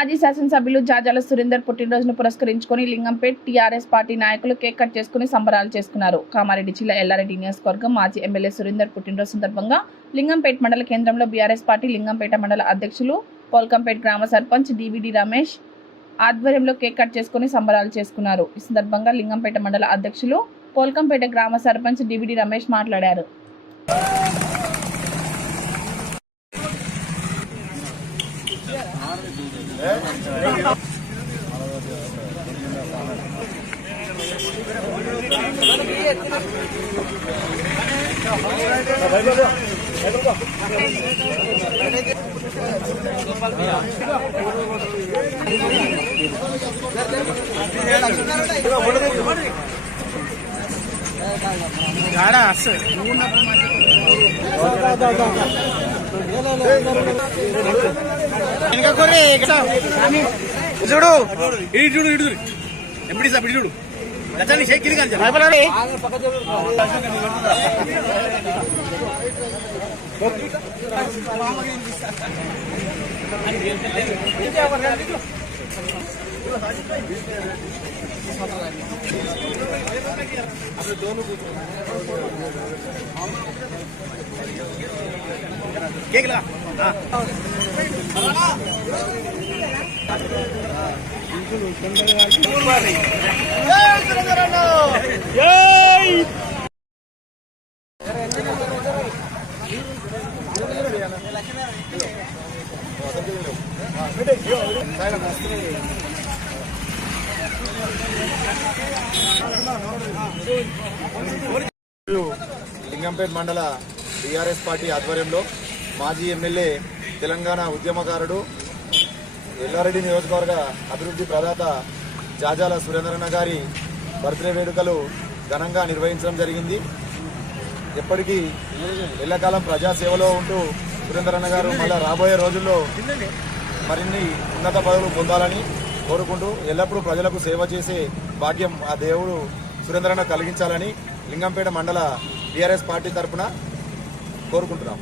మాజీ శాసనసభ్యులు జాజాల సురేందర్ పుట్టినరోజును పురస్కరించుకొని లింగంపేట్ టీఆర్ఎస్ పార్టీ నాయకులు కేక్ కట్ చేసుకుని సంబరాలు చేసుకున్నారు. కామారెడ్డి జిల్లా ఎల్లారెడ్డి నియోజకవర్గం మాజీ ఎమ్మెల్యే సురేందర్ పుట్టినరోజు సందర్భంగా లింగంపేట్ మండల కేంద్రంలో బీఆర్ఎస్ పార్టీ లింగంపేట మండల అధ్యక్షులు పోల్కంపేట్ గ్రామ సర్పంచ్ డివిడి రమేష్ ఆధ్వర్యంలో కేక్ కట్ చేసుకుని సంబరాలు చేసుకున్నారు. ఈ సందర్భంగా లింగంపేట మండల అధ్యక్షులు పోల్కంపేట గ్రామ సర్పంచ్ డివిడి రమేష్ మాట్లాడారు. చూడు ఇటు చూడు ఇటు ఎప్పుడు ఇటు చూడు లచ్చాన్ని షేక్ కింది కానీ కేక్ లా లింగంపేట్ మండల టీఆర్ఎస్ పార్టీ ఆధ్వర్యంలో మాజీ ఎమ్మెల్యే తెలంగాణ ఉద్యమకారుడు ఎల్లారెడ్డి నియోజకవర్గ అభివృద్ధి ప్రదాత జాజాల సురేంద్రన్న గారి బర్త్డే వేడుకలు ఘనంగా నిర్వహించడం జరిగింది. ఎప్పటికీ ఎల్లకాలం ప్రజాసేవలో ఉంటూ సురేంద్రన్న గారు మళ్ళీ రాబోయే రోజుల్లో మరిన్ని ఉన్నత పదవులు పొందాలని కోరుకుంటూ ఎల్లప్పుడూ ప్రజలకు సేవ చేసే భాగ్యం ఆ దేవుడు సురేంద్రన్న కలిగించాలని లింగంపేట మండల టీఆర్ఎస్ పార్టీ తరఫున కోరుకుంటున్నాం.